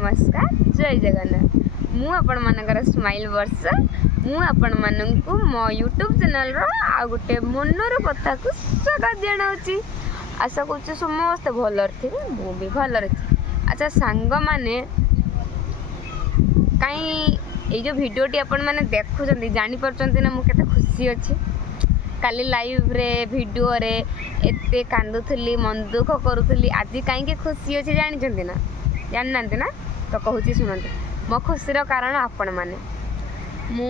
नमस्कार जय जगन्नाथ मु आपण मानकर स्माइल वर्षा मु आपण माननकु मो यूट्यूब चैनल रो आ गुटे मनर कथा को स्वागत जनाउची। आशा करछु समस्त भलर थिबे मु भी भलर अछि। अच्छा सांग माने काई ए जो वीडियोटी आपण माने देखुचंती जानि परचंती ना मु केते खुशी अछि। काली लाइव रे वीडियो रे एते कांदुथली मन दुख करूथली आज काई खुशी अछि जानिचंती ना जाननांती ना तो कहूची सुनंती मो खुशीर कारण आपण माने मु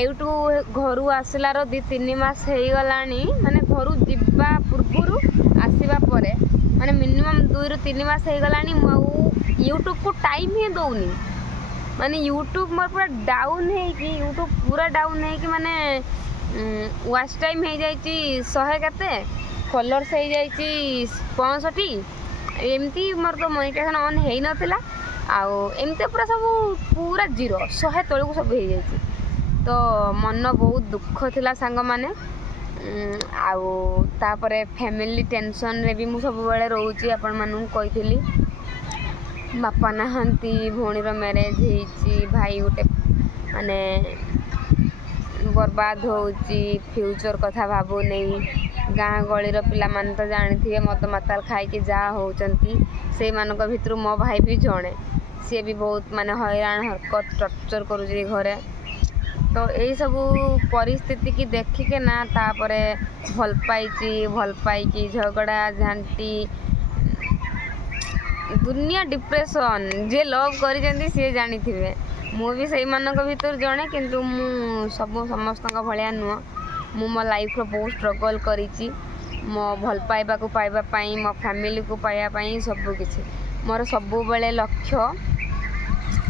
एउटू घरु आसलार 2-3 मास हे गलानी माने घरु जिब्बा पूर्वरु आसीबा परे माने मिनिमम 2-3 मास हे गलानी मु यूट्यूब को टाइम ही दउनी। माने यूट्यूब मोर पूरा डाउन है कि यूट्यूब पूरा डाउन है कि माने वाच टाइम हो जाइए 100 केते फॉलोअर्स हो जाइए 65 एमती मोर तो मोनेटाइजेशन ऑन है नथिला आउ एमती पूरा सब पूरा 0 100 तळକୁ सब हो जाइए। तो मन बहुत दुख थिला सांग माने आउ तापरे फैमिली टेंशन रे भी मु सब बेले रहउची। आपण मानु कहितली बापा नहंती भौणीर मैरेज हेची भाई गोटे माने बर्बाद होची फ्यूचर कथा भाबू नहीं गाँ गलीर पिला मान तो जानी मद माताल खाई जा होचंती से मानक भितर मो भाई भी जड़े सी भी बहुत माने हैरान हरकत टर्चर करुचे घरे। तो यही सब परिस्थिति की देखिके ना तापरे भल पाई झगड़ा झांटी दुनिया डिप्रेशन जे लव करी सी जानी थे मु भी से मानक भीतर जड़े किंतु मु सब समस्त भलिया नुह मु मो लाइफ रो बहुत स्ट्रगल करिची मो भल पाइबा को पाइबा पाई मो फैमिली को पाइबा पाई सब किछि मोर सब बेले लक्ष्य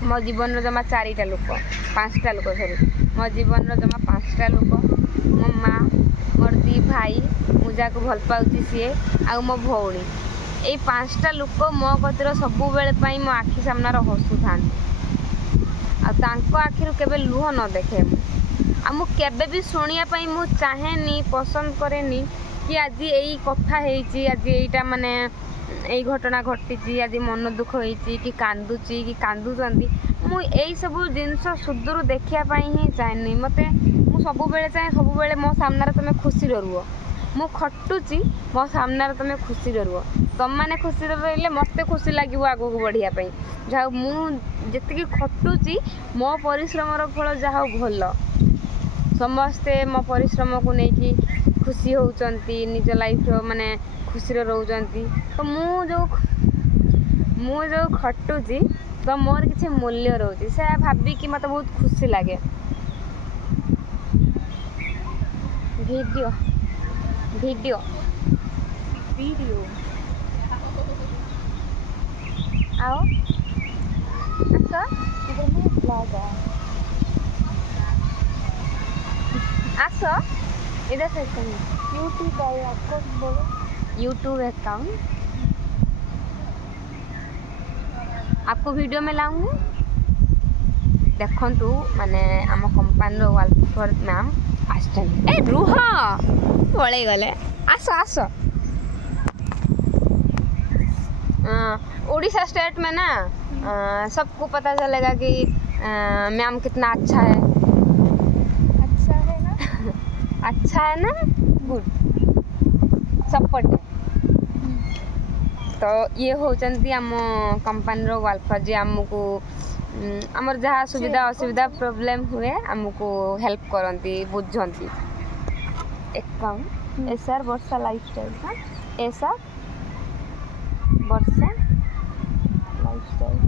मो जीवन रो जमा 4टा लोक 5टा लोक सॉरी मो जीवन रो जमा 5टा लोक मो माँ मोर 2 भाई मु जाको भल पाउची सी आ मो भौणी ए 5टा लोक मो कतिर सब बेले पाई मो आखि सामना रो हसु थान आ तांको आखिरु केबे लुह न देखे आ मु केबे भी सुनिया पाई मु चाहेनी पसंद करेनी कि आज यही कथा हेची आज एटा माने एई घटना घटी आज मन दुख होती कि कांदुची कि कांदुचंती मु एई सब जिनस सुदूर देखिया पाई ही चाहेनी मते मु सब बेले चाहे सब बेले मो सामने तुम खुशी रुह मु खटुची मो सामने तुम खुशी रुह तुम मैंने खुशी रही मत खुशी लगे आग को बढ़िया जहाँ मुझे खटुची मो परिश्रम फल जहाँ भल समस्ते मो परिश्रम को लेकिन खुशी होती निज लाइफ माने खुशी रोचंती। तो मु जो खटुची तो मोर किसी मूल्य रोचे से भाभी कि मत बहुत खुशी लगे। वीडियो वीडियो वीडियो आओ आसो इधर से यूट्यूब अकाउंट आपको वीडियो में लाऊंगी देखंतु माने आम कंपनी वालफर मैम आसचन ए रुह पड़े गले आसो आसो उड़ीसा स्टेट में ना सबको पता चलेगा कि मैम कितना अच्छा है ना अच्छा है ना गुड सपोर्ट। तो ये होचंती आम कंपनी रो वालफर जे आमको आमर जहाँ सुविधा असुविधा प्रॉब्लम हुए आमको हेल्प करती बुझंती। अकाउंट एसआर वर्षा लाइफस्टाइल हाँ एसआर वर्षा लाइफस्टाइल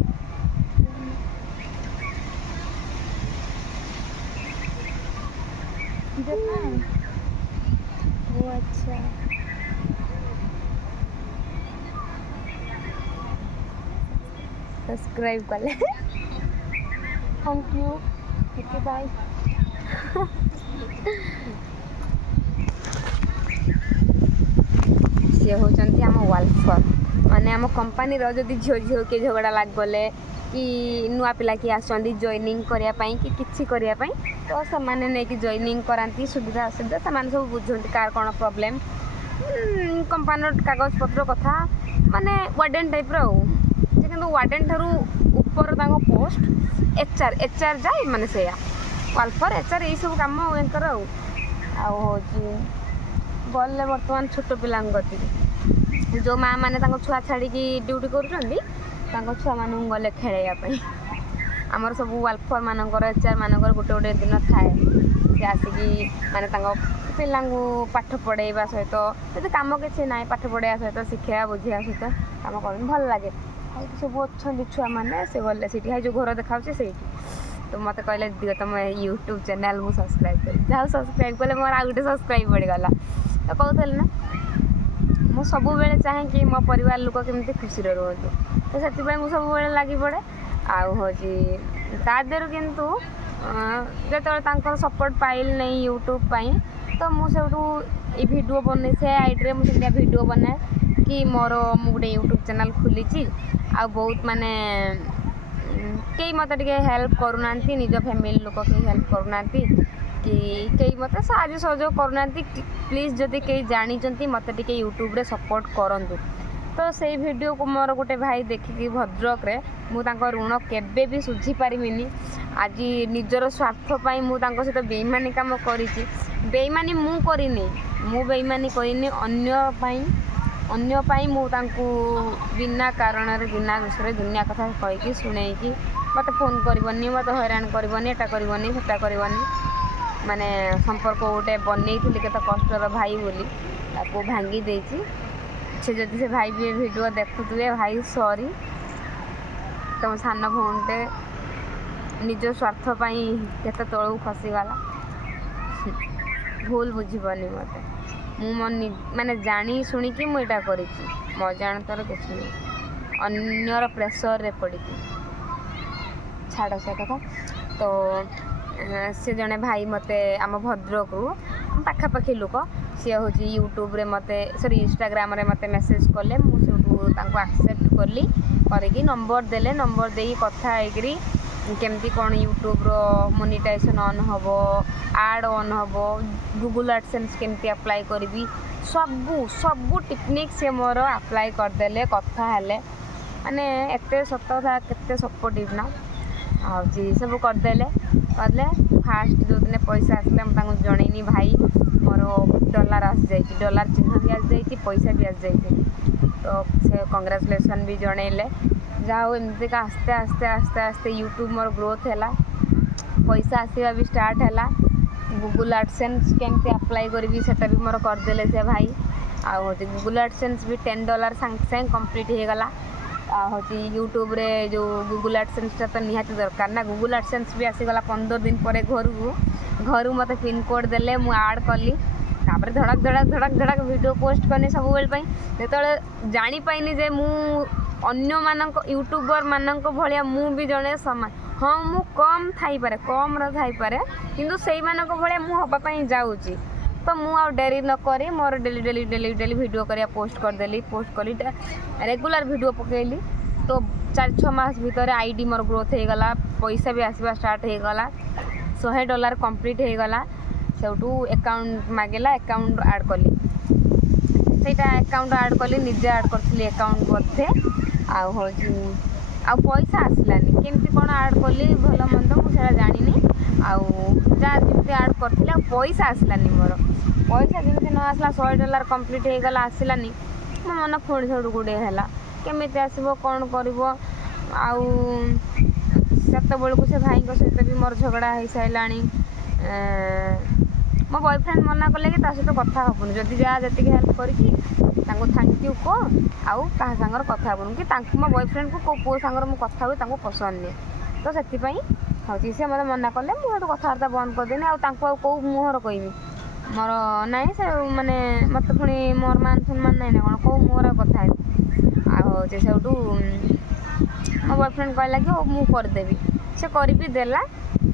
वो अच्छा सब्सक्राइब कर ले थैंक यू ओके बाय। सी होचंती आम वालफर माने आम कंपनी रो जदि झियो झियो के झगड़ा लाग गले कि नुआ पिला कि आसंदी जॉइनिंग करिया पई कि किछि करिया पई तो से माने नै कि जॉइनिंग करांती सुविधा असुविधा से माने सब बुझंती कार कोन प्रॉब्लम कंपनी कागज पत्र कथा माने वार्डन टाइप रो କିନ୍ତୁ ୱାର୍ଡେନ୍ ଠାରୁ ଉପର ତାଙ୍କ ପୋଷ୍ଟ ଏଚ୍ ଆର୍ ଯାଏ ମାନେ ସେଇଆ ୱାଲଫେୟାର ଏଚ୍.ଆର୍ ଏଇସବୁ କାମ ୟାଙ୍କର ଆଉ ହେଉଛି ଗଲେ ବର୍ତ୍ତମାନ ଛୋଟ ପିଲାଙ୍କ କତିକି ଯେଉଁ ମାଆ ମାନେ ତାଙ୍କ ଛୁଆ ଛାଡ଼ିକି ଡ୍ୟୁଟି କରୁଛନ୍ତି ତାଙ୍କ ଛୁଆମାନଙ୍କୁ ଗଲେ ଖେଳେଇବା ପାଇଁ। ଆମର ସବୁ ୱାଲଫେୟାର ମାନଙ୍କର ଏଚ୍.ଆର୍ ମାନଙ୍କର ଗୋଟେ ଦିନ ଥାଏ ସେ ଆସିକି ମାନେ ତାଙ୍କ ପିଲାଙ୍କୁ ପାଠ ପଢ଼େଇବା ସହିତ ଯଦି କାମ କିଛି ନାହିଁ ପାଠ ପଢ଼େଇବା ସହିତ ଶିଖେଇବା ବୁଝେଇବା ସହିତ କାମ କରନ୍ତି ଭଲ ଲାଗେ। ଆଉ ସବୁ ଅଛନ୍ତି ଛୁଆମାନେ ସେ ଗଲେ ସେଇଠି ଯେଉଁ ଘର ଦେଖାଉଛି ସେଇଠି ତ ମୋତେ କହିଲେ ଦିଅ ତମ ୟୁଟ୍ୟୁବ୍ ଚ୍ୟାନେଲ୍ ମୁଁ ସବସ୍କ୍ରାଇବ୍ କରି ଯାହା ସବସ୍କ୍ରାଇବ୍ କଲେ ମୋର ଆଉ ଗୋଟେ ସବସ୍କ୍ରାଇବ୍ ପଡ଼ିଗଲା। ତ କହୁଥିଲି ନା ମୁଁ ସବୁବେଳେ ଚାହେଁକି ମୋ ପରିବାର ଲୋକ କେମିତି ଖୁସିରେ ରୁହନ୍ତୁ ତ ସେଥିପାଇଁ ମୁଁ ସବୁବେଳେ ଲାଗି ପଡ଼େ। ଆଉ ହେଉଛି ତା ଦେହରୁ କିନ୍ତୁ ଯେତେବେଳେ ତାଙ୍କର ସପୋର୍ଟ ପାଇଲି ନାହିଁ ୟୁଟ୍ୟୁବ୍ ପାଇଁ ତ ମୁଁ ସେଇଠୁ ଏଇ ଭିଡ଼ିଓ ବନାଏ ସେ ଆଇଡ଼ିରେ ମୁଁ ସେମିତିଆ ଭିଡ଼ିଓ ବନାଏ କି ମୁଁ ଗୋଟେ ୟୁଟ୍ୟୁବ୍ ଚ୍ୟାନେଲ୍ ଖୋଲିଛି ଆଉ ବହୁତ ମାନେ କେହି ମୋତେ ଟିକେ ହେଲ୍ପ କରୁନାହାନ୍ତି ନିଜ ଫ୍ୟାମିଲି ଲୋକ କେହି ହେଲ୍ପ କରୁନାହାନ୍ତି କି କେହି ମୋତେ ସାହାଯ୍ୟ ସହଯୋଗ କରୁନାହାନ୍ତି ପ୍ଲିଜ୍ ଯଦି କେହି ଜାଣିଛନ୍ତି ମୋତେ ଟିକେ ୟୁଟ୍ୟୁବ୍ରେ ସପୋର୍ଟ କରନ୍ତୁ। ତ ସେଇ ଭିଡ଼ିଓକୁ ମୋର ଗୋଟେ ଭାଇ ଦେଖିକି ଭଦ୍ରକରେ ମୁଁ ତାଙ୍କ ଋଣ କେବେ ବି ଶୁଝି ପାରିବିନି। ଆଜି ନିଜର ସ୍ୱାର୍ଥ ପାଇଁ ମୁଁ ତାଙ୍କ ସହିତ ବେଇମାନି କାମ କରିଛି ବେଇମାନି ମୁଁ କରିନି ଅନ୍ୟ ପାଇଁ ମୁଁ ତାଙ୍କୁ ବିନା କାରଣରେ ବିନା ଦୋଷରେ ଦୁନିଆ କଥା କହିକି ଶୁଣେଇକି ମୋତେ ଫୋନ୍ କରିବନି ମୋତେ ହଇରାଣ କରିବନି ଏଟା କରିବନି ସେଟା କରିବନି ମାନେ ସମ୍ପର୍କ ଗୋଟେ ବନେଇଥିଲି କେତେ କଷ୍ଟର ଭାଇ ବୋଲି ତାକୁ ଭାଙ୍ଗି ଦେଇଛି। ସେ ଯଦି ସେ ଭାଇ ବି ଭିଡ଼ିଓ ଦେଖୁଥିବେ ଭାଇ ସରି ତମ ସାନ ଭଉଣୀଟେ ନିଜ ସ୍ୱାର୍ଥ ପାଇଁ କେତେ ତଳକୁ ଖସିଗଲା ଭୁଲ ବୁଝିବନି ମୋତେ ମୁଁ ମାନେ ଜାଣି ଶୁଣିକି ମୁଁ ଏଇଟା କରିଛି ମୋ ଅଜାଣତରେ କିଛି ନାହିଁ ଅନ୍ୟର ପ୍ରେସରରେ ପଡ଼ିକି ଛାଡ଼ ସେ କଥା। ତ ସେ ଜଣେ ଭାଇ ମୋତେ ଆମ ଭଦ୍ରକରୁ ପାଖାପାଖି ଲୋକ ସିଏ ହେଉଛି ୟୁଟ୍ୟୁବ୍ରେ ମୋତେ ଇନଷ୍ଟାଗ୍ରାମରେ ମୋତେ ମେସେଜ୍ କଲେ ମୁଁ ସେଇଠୁ ତାଙ୍କୁ ଆକ୍ସେପ୍ଟ କଲି କରିକି ନମ୍ବର ଦେଲେ ନମ୍ବର ଦେଇକି କଥା ହେଇକିରି କେମିତି କ'ଣ ୟୁଟ୍ୟୁବ୍ର ମୋନିଟାଇଜେସନ୍ ଅନ୍ ହେବ ଆଡ଼୍ ଅନ୍ ହେବ ଗୁଗୁଲ୍ ଆଡ଼ସେନ୍ସ କେମିତି ଆପ୍ଲାଏ କରିବି ସବୁ ଟେକ୍ନିକ୍ ସେ ମୋର ଆପ୍ଲାଏ କରିଦେଲେ କଥା ହେଲେ ମାନେ ଏତେ ସତ କଥା କେତେ ସପୋର୍ଟିଭ୍ ନା ହେଉଛି ସବୁ କରିଦେଲେ ଫାଷ୍ଟ ଯେଉଁଦିନ ପଇସା ଆସିଲା ମୁଁ ତାଙ୍କୁ ଜଣେଇନି ଭାଇ ମୋର ଡଲାର ଆସିଯାଇଛି ଡଲାର ଚିହ୍ନ ବି ଆସିଯାଇଛି ପଇସା ବି ଆସିଯାଇଛି ତ ସେ କଂଗ୍ରାଚୁଲେସନ୍ ବି ଜଣେଇଲେ ଯାହା ହଉ ଏମିତିକା ଆସ୍ତେ ୟୁଟ୍ୟୁବ୍ ମୋର ଗ୍ରୋଥ୍ ହେଲା ପଇସା ଆସିବା ବି ଷ୍ଟାର୍ଟ ହେଲା ଗୁଗୁଲ୍ ଆଡ଼ସେନ୍ସ କେମିତି ଆପ୍ଲାଏ କରିବି ସେଟା ବି ମୋର କରିଦେଲେ ସେ ଭାଇ ଆଉ ହେଉଛି ଗୁଗୁଲ୍ ଆଡ଼ସେନ୍ସ ବି $10 ସାଙ୍ଗେ ସାଙ୍ଗେ କମ୍ପ୍ଲିଟ୍ ହେଇଗଲା। ଆଉ ହେଉଛି ୟୁଟ୍ୟୁବ୍ରେ ଯେଉଁ ଗୁଗୁଲ୍ ଆଡ଼ସେନ୍ସଟା ତ ନିହାତି ଦରକାର ନା ଗୁଗୁଲ୍ ଆଡ଼ସେନ୍ସ ବି ଆସିଗଲା 15 ଦିନ ପରେ ଘରୁ ମୋତେ ପିନ୍କୋଡ଼୍ ଦେଲେ ମୁଁ ଆଡ଼୍ କଲି ତାପରେ ଧଡ଼କ ଭିଡ଼ିଓ ପୋଷ୍ଟ କଲି ସବୁବେଳେ ପାଇଁ ଯେତେବେଳେ ଜାଣିପାଇନି ଯେ ମୁଁ ଅନ୍ୟମାନଙ୍କ ୟୁଟ୍ୟୁବର୍ ମାନଙ୍କ ଭଳିଆ ମୁଁ ବି ଜଣେ ସମାନ ହଁ ମୁଁ କମ୍ର ଥାଇପାରେ କିନ୍ତୁ ସେଇମାନଙ୍କ ଭଳିଆ ମୁଁ ହେବା ପାଇଁ ଯାଉଛି ତ ମୁଁ ଆଉ ଡେରି ନ କରି ମୋର ଡେଲି ଭିଡ଼ିଓ କରିବା ପୋଷ୍ଟ କଲି ରେଗୁଲାର ଭିଡ଼ିଓ ପକେଇଲି ତ 4-6 ମାସ ଭିତରେ ଆଇଡ଼ି ମୋର ଗ୍ରୋଥ୍ ହେଇଗଲା ପଇସା ବି ଆସିବା ଷ୍ଟାର୍ଟ ହେଇଗଲା $100 କମ୍ପ୍ଲିଟ୍ ହେଇଗଲା ସେଇଠୁ ଆକାଉଣ୍ଟ ମାଗିଲା ଆକାଉଣ୍ଟ ଆଡ଼୍ କଲି ସେଇଟା ଆକାଉଣ୍ଟ ଆଡ଼୍ କଲି ନିଜେ ଆଡ଼୍ କରିଥିଲି ଆକାଉଣ୍ଟ ବୋଧେ ଆଉ ହେଉଛି ଆଉ ପଇସା ଆସିଲାନି କେମିତି କ'ଣ ଆଡ଼୍ କଲି ଭଲ ମନ୍ଦ ମୁଁ ସେଇଟା ଜାଣିନି ଆଉ ଯାହା ଯେମିତି ଆଡ଼୍ କରିଥିଲି ଆଉ ପଇସା ଆସିଲାନି ମୋର ପଇସା ଯେମିତି ନ ଆସିଲା $100 କମ୍ପ୍ଲିଟ୍ ହେଇଗଲା ଆସିଲାନି ମୋ ମନ ପୁଣି ସେଇଠୁ ଗୁଡ଼େ ହେଲା କେମିତି ଆସିବ କ'ଣ କରିବ ଆଉ ସେତେବେଳକୁ ସେ ଭାଇଙ୍କ ସହିତ ବି ମୋର ଝଗଡ଼ା ହେଇସାରିଲାଣି ମୋ ବୟଫ୍ରେଣ୍ଡ ମନା କଲେ କି ତା ସହିତ କଥା ହେବୁନି ଯଦି ଯାହା ଯେତିକି ହେଲ୍ପ କରିକି ତାଙ୍କୁ ଥ୍ୟାଙ୍କ ୟୁ କହ ଆଉ କାହା ସାଙ୍ଗରେ କଥା ହେବୁନି କି ତାଙ୍କୁ ମୋ ବୟଫ୍ରେଣ୍ଡକୁ କେଉଁ ପୁଅ ସାଙ୍ଗରେ ମୁଁ କଥା ହୁଏ ତାଙ୍କୁ ପସନ୍ଦ ନୁହେଁ ତ ସେଥିପାଇଁ ହେଉଛି ସେ ମୋତେ ମନା କଲେ ମୁଁ ସେଇଠୁ କଥାବାର୍ତ୍ତା ବନ୍ଦ କରିଦେନି ଆଉ ତାଙ୍କୁ ଆଉ କେଉଁ ମୁହଁର କହିବି ମୋର ନାହିଁ ସେ ମାନେ ମୋତେ ପୁଣି ମୋର ମାନ ସମ୍ମାନ ନାହିଁ ନା କ'ଣ କେଉଁ ମୁହଁର କଥା ହେବି ଆଉ ହେଉଛି ସେଇଠୁ ମୋ ବୟଫ୍ରେଣ୍ଡ କହିଲା କି ହଉ ମୁଁ କରିଦେବି ସେ କରିବି ଦେଲା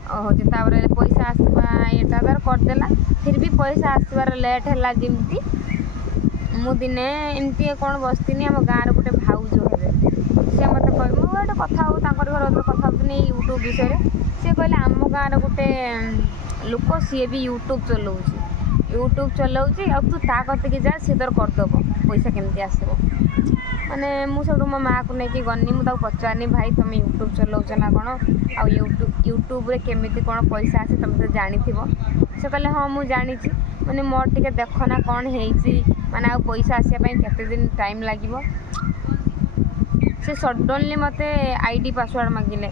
ହେଉଛି ତାପରେ ପଇସା ଆସିବା ଏଇଟା ତାର କରିଦେଲା ଫିର୍ ବି ପଇସା ଆସିବାର ଲେଟ୍ ହେଲା ଯେମିତି ମୁଁ ଦିନେ ଏମିତି କ'ଣ ବସିଥିନି ଆମ ଗାଁର ଗୋଟେ ଭାଉଜ ହେବେ ସେ ମୋତେ କହିଲେ ମୁଁ ଗୋଟେ କଥା ହଉ ତାଙ୍କର ଘର କଥା ହେଉଥିଲି ୟୁଟ୍ୟୁବ୍ ବିଷୟରେ ସିଏ କହିଲେ ଆମ ଗାଁର ଗୋଟେ ଲୋକ ସିଏ ବି ୟୁଟ୍ୟୁବ୍ ଚଲାଉଛି ଆଉ ତୁ ତା କତିକି ଯା ସିଏ ତୋର କରିଦେବ ପଇସା କେମିତି ଆସିବ ମାନେ ମୁଁ ସେଠୁ ମୋ ମାଆକୁ ନେଇକି ଗନି। ମୁଁ ତାକୁ ପଚାରିନି ଭାଇ ତୁମେ ୟୁଟ୍ୟୁବ୍ ଚଲାଉଛ ନା କ'ଣ, ଆଉ ୟୁଟ୍ୟୁବ୍ରେ କେମିତି କ'ଣ ପଇସା ଆସେ ତୁମେ ତ ଜାଣିଥିବ। ସେ କହିଲେ ହଁ ମୁଁ ଜାଣିଛି, ମାନେ ମୋର ଟିକେ ଦେଖ ନା କ'ଣ ହେଇଛି, ମାନେ ଆଉ ପଇସା ଆସିବା ପାଇଁ କେତେ ଦିନ ଟାଇମ୍ ଲାଗିବ। ସେ ସଡନ୍ଲି ମୋତେ ID ପାସୱାର୍ଡ଼ ମାଗିଲେ।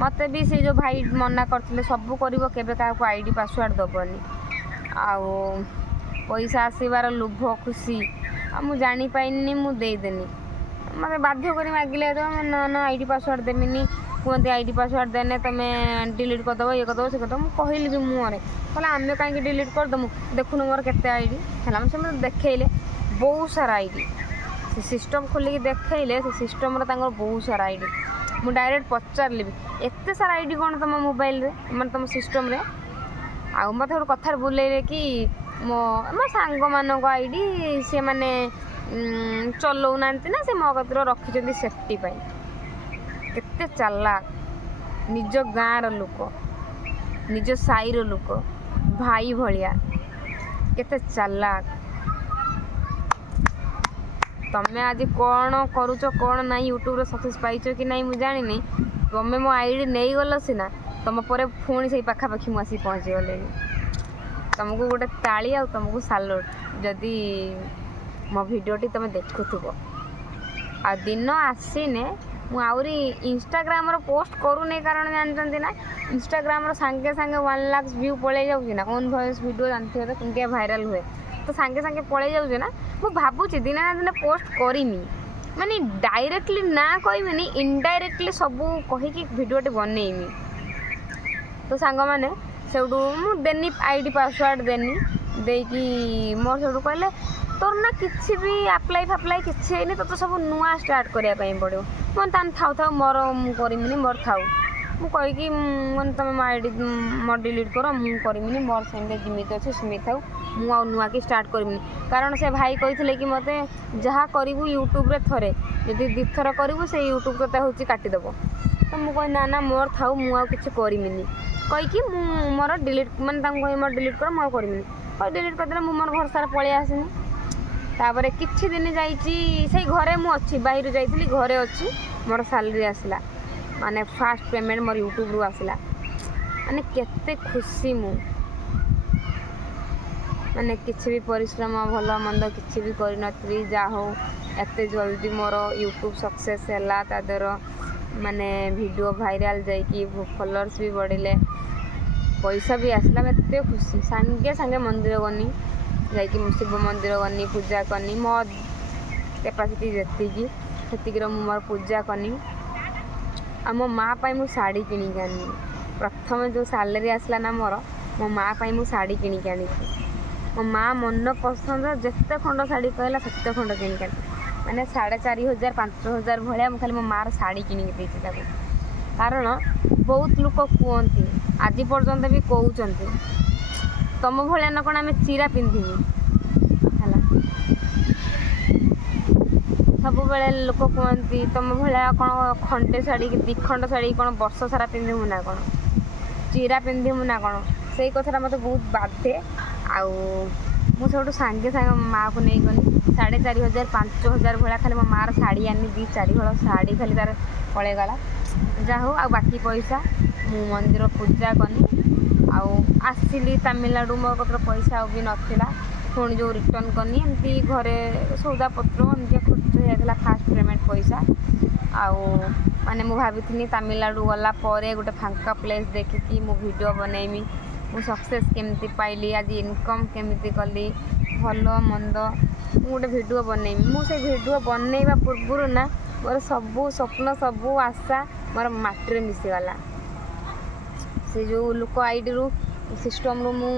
ମୋତେ ବି ସେ ଯେଉଁ ଭାଇ ମନା କରିଥିଲେ ସବୁ କରିବ, କେବେ କାହାକୁ ID ପାସୱାର୍ଡ଼ ଦେବନି। ଆଉ ପଇସା ଆସିବାର ଲୋଭ ଖୁସି, ଆଉ ମୁଁ ଜାଣିପାରିନି, ମୁଁ ଦେଇଦେନି। ମୋତେ ବାଧ୍ୟ କରି ମାଗିଲେ ନା ID ପାସୱାର୍ଡ଼ ଦେମିନି, କୁହନ୍ତି ID ପାସୱାର୍ଡ଼ ଦେନେ ତୁମେ ଡିଲିଟ୍ କରିଦେବ, ଇଏ କରିଦେବ, ସେ କରିଦେବ। ମୁଁ କହିଲି ବି ମୁହଁରେ, କହିଲେ ଆମେ କାହିଁକି ଡିଲିଟ୍ କରିଦେବୁ, ଦେଖୁନୁ ମୋର କେତେ ID ହେଲା। ସେ ମୋତେ ଦେଖେଇଲେ ବହୁତ ସାରା ID, ସେ ସିଷ୍ଟମ୍ ଖୋଲିକି ଦେଖେଇଲେ, ସେ ସିଷ୍ଟମ୍ରେ ତାଙ୍କର ବହୁତ ସାରା ID। ମୁଁ ଡାଇରେକ୍ଟ ପଚାରିଲି ବି ଏତେ ସାରା ID କ'ଣ ତୁମ ମୋବାଇଲରେ, ମାନେ ତୁମ ସିଷ୍ଟମ୍ରେ। ଆଉ ମୋତେ ଗୋଟେ କଥାରେ ବୁଲେଇଲେ କି ମୋ ସାଙ୍ଗମାନଙ୍କ ID ସେମାନେ ଚଲାଉନାହାନ୍ତି ନା, ସେ ମୋ କତିରେ ରଖିଛନ୍ତି ସେଫ୍ଟି ପାଇଁ। କେତେ ଚାଲାକ, ନିଜ ଗାଁର ଲୋକ, ନିଜ ସାହିର ଲୋକ, ଭାଇ ଭଳିଆ, କେତେ ଚାଲାକ। ତମେ ଆଜି କ'ଣ କରୁଛ କ'ଣ ନାହିଁ, ୟୁଟ୍ୟୁବ୍ରେ ସକ୍ସେସ୍ ପାଇଛ କି ନାହିଁ ମୁଁ ଜାଣିନି। ତମେ ମୋ ID ନେଇଗଲ ସିନା, ତମ ପରେ ପୁଣି ସେଇ ପାଖାପାଖି ମୁଁ ଆସିକି ପହଞ୍ଚିଗଲିଣି। ତମକୁ ଗୋଟେ ତାଳି ଆଉ ତମକୁ ସାଲୁଟ୍, ଯଦି ମୋ ଭିଡ଼ିଓଟି ତମେ ଦେଖୁଥିବ। ଆଉ ଦିନ ଆସିନେ ମୁଁ ଆହୁରି ଇନଷ୍ଟାଗ୍ରାମର ପୋଷ୍ଟ କରୁନି, କାରଣ ଜାଣିଛନ୍ତି ନା ଇନଷ୍ଟାଗ୍ରାମର ସାଙ୍ଗେ ସାଙ୍ଗେ 1 ଲାଖ ଭ୍ୟୁ ପଳେଇ ଯାଉଛି ନା। ଓନ୍ ଭଏସ୍ ଭିଡ଼ିଓ ଜାଣିଥିବେ ତ କେମିତି ଭାଇରାଲ୍ ହୁଏ, ତ ସାଙ୍ଗେ ସାଙ୍ଗେ ପଳେଇ ଯାଉଛି ନା। ମୁଁ ଭାବୁଛି ଦିନେ ନା ଦିନେ ପୋଷ୍ଟ କରିମି, ମାନେ ଡାଇରେକ୍ଟଲି ନା କହିବିନି, ଇନଡାଇରେକ୍ଟଲି ସବୁ କହିକି ଭିଡ଼ିଓଟି ବନେଇମି। ତ ସାଙ୍ଗମାନେ ସେଉଠୁ ମୁଁ ଦେନି ID ପାସୱାର୍ଡ଼ ଦେନି, ଦେଇକି ମୋର ସେଠୁ କହିଲେ ତୋର ନା କିଛି ବି ଆପ୍ଲାଏ କିଛି ହେଇନି, ତୋତେ ସବୁ ନୂଆ ଷ୍ଟାର୍ଟ କରିବା ପାଇଁ ପଡ଼ିବ। ମୁଁ ତାହେଲେ ଥାଉ ମୋର ମୁଁ କରିମିନି, ମୋର ଥାଉ। ମୁଁ କହିକି ମାନେ ତୁମେ ମୋ ID ମୋର ଡିଲିଟ୍ କର, ମୁଁ କରିମିନି, ମୋର ସେମିତି ଯେମିତି ଅଛି ସେମିତି ଥାଉ, ମୁଁ ଆଉ ନୂଆ କି ଷ୍ଟାର୍ଟ କରିମିନି। କାରଣ ସେ ଭାଇ କହିଥିଲେ କି ମୋତେ ଯାହା କରିବୁ ୟୁଟ୍ୟୁବ୍ରେ ଥରେ, ଯଦି 2 ଥର କରିବୁ ସେଇ ୟୁଟ୍ୟୁବ୍ ତୋତେ ହେଉଛି କାଟିଦେବ। ତ ମୁଁ କହିଲି ନା ମୋର ଥାଉ, ମୁଁ ଆଉ କିଛି କରିମିନି କହିକି ମୁଁ ମୋର ଡିଲିଟ୍, ମାନେ ତାଙ୍କୁ କହି ମୋର ଡିଲିଟ୍ କର, ମୁଁ ଆଉ କରିମିନି। ଆଉ ଡିଲିଟ୍ କରିଦେଲେ ମୁଁ ମୋର ଭରସାରେ ପଳେଇ ଆସିନି। ତାପରେ କିଛି ଦିନ ଯାଇଛି, ସେଇ ଘରେ ମୁଁ ଅଛି, ବାହାରୁ ଯାଇଥିଲି ଘରେ ଅଛି, ମୋର ସାଲେରୀ ଆସିଲା, ମାନେ ଫାର୍ଷ୍ଟ ପେମେଣ୍ଟ ମୋର ୟୁଟ୍ୟୁବ୍ରୁ ଆସିଲା। ମାନେ କେତେ ଖୁସି ମୁଁ, ମାନେ କିଛି ବି ପରିଶ୍ରମ ଭଲ ମନ୍ଦ କିଛି ବି କରିନଥିଲି, ଯାହା ହଉ ଏତେ ଜଲ୍ଦି ମୋର ୟୁଟ୍ୟୁବ୍ ସକ୍ସେସ୍ ହେଲା। ତା ଦେହର ମାନେ ଭିଡ଼ିଓ ଭାଇରାଲ୍ ଯାଇକି ଫଲୋଅର୍ସ ବି ବଢ଼ିଲେ, ପଇସା ବି ଆସିଲା। ଏତେ ଖୁସି, ସାଙ୍ଗେ ସାଙ୍ଗେ ମନ୍ଦିର ଗନି, ଯାଇକି ଶିବ ମନ୍ଦିର ଗନି, ପୂଜା କନି, ମୋ କେପାସିଟି ସେତିକିର ମୁଁ ମୋର ପୂଜା କନି। ଆଉ ମୋ ମାଆ ପାଇଁ ମୁଁ ଶାଢ଼ୀ କିଣିକି ଆଣିଲି। ପ୍ରଥମେ ଯେଉଁ ସାଲେରୀ ଆସିଲା ନା ମୋର, ମୋ ମାଆ ପାଇଁ ମୁଁ ଶାଢ଼ୀ କିଣିକି ଆଣିଛି। ମୋ ମାଆ ମନ ପସନ୍ଦ ଯେତେ ଖଣ୍ଡ ଶାଢ଼ୀ କହିଲା ସେତେ ଖଣ୍ଡ କିଣିକି ଆଣିଛି, ମାନେ 4,500 5,000 ଭଳିଆ ମୁଁ ଖାଲି ମୋ ମାଆର ଶାଢ଼ୀ କିଣିକି ଦେଇଛି ତାକୁ। କାରଣ ବହୁତ ଲୋକ କୁହନ୍ତି, ଆଜି ପର୍ଯ୍ୟନ୍ତ ବି କହୁଛନ୍ତି, ତମ ଭଳିଆ ନା କ'ଣ ଆମେ ଚିରା ପିନ୍ଧିବୁ ହେଲା। ସବୁବେଳେ ଲୋକ କୁହନ୍ତି ତମ ଭଳିଆ କ'ଣ ଖଣ୍ଡେ ଶାଢ଼ୀ କି 2 ଖଣ୍ଡ ଶାଢ଼ୀ କ'ଣ ବର୍ଷ ସାରା ପିନ୍ଧିବୁ ନା କ'ଣ, ଚିରା ପିନ୍ଧିବୁ ନା କ'ଣ, ସେଇ କଥାଟା ମୋତେ ବହୁତ ବାଧେ। ଆଉ ମୁଁ ସେଠୁ ସାଙ୍ଗେ ସାଙ୍ଗେ ମୋ ମାଆକୁ ନେଇଗଲି, 4,500 5,000 ଭଳିଆ ଖାଲି ମୋ ମାଆର ଶାଢ଼ୀ ଆଣିଲି, 2-4 ହଳ ଶାଢ଼ୀ ଖାଲି ତାର ପଳେଇଗଲା। ଯାହା ହଉ, ଆଉ ବାକି ପଇସା ମୁଁ ମନ୍ଦିର ପୂଜା କନି, ଆଉ ଆସିଲି ତାମିଲନାଡ଼ୁ। ମୋ କତିରେ ପଇସା ଆଉ ବି ନଥିଲା, ପୁଣି ଯେଉଁ ରିଟର୍ଣ୍ଣ କନି, ଏମିତି ଘରେ ସଉଦାପତ୍ର ଏମିତି ଖର୍ଚ୍ଚ ହେଇଯାଇଥିଲା ଫାର୍ଷ୍ଟ ପେମେଣ୍ଟ ପଇସା। ଆଉ ମାନେ ମୁଁ ଭାବିଥିଲି ତାମିଲନାଡ଼ୁ ଗଲା ପରେ ଗୋଟେ ଫାଙ୍କା ପ୍ଲେସ୍ ଦେଖିକି ମୁଁ ଭିଡ଼ିଓ ବନେଇମି, ମୁଁ ସକ୍ସେସ୍ କେମିତି ପାଇଲି, ଆଜି ଇନକମ୍ କେମିତି କଲି, ଭଲ ମନ୍ଦ ମୁଁ ଗୋଟେ ଭିଡ଼ିଓ ବନେଇମି। ମୁଁ ସେ ଭିଡ଼ିଓ ବନେଇବା ପୂର୍ବରୁ ନା ମୋର ସବୁ ସ୍ୱପ୍ନ ସବୁ ଆଶା ମୋର ମାଟିରେ ମିଶିଗଲା। ସେ ଯେଉଁ ଲୋକ ଆଇଡ଼ିରୁ ସିଷ୍ଟମ୍ରୁ ମୁଁ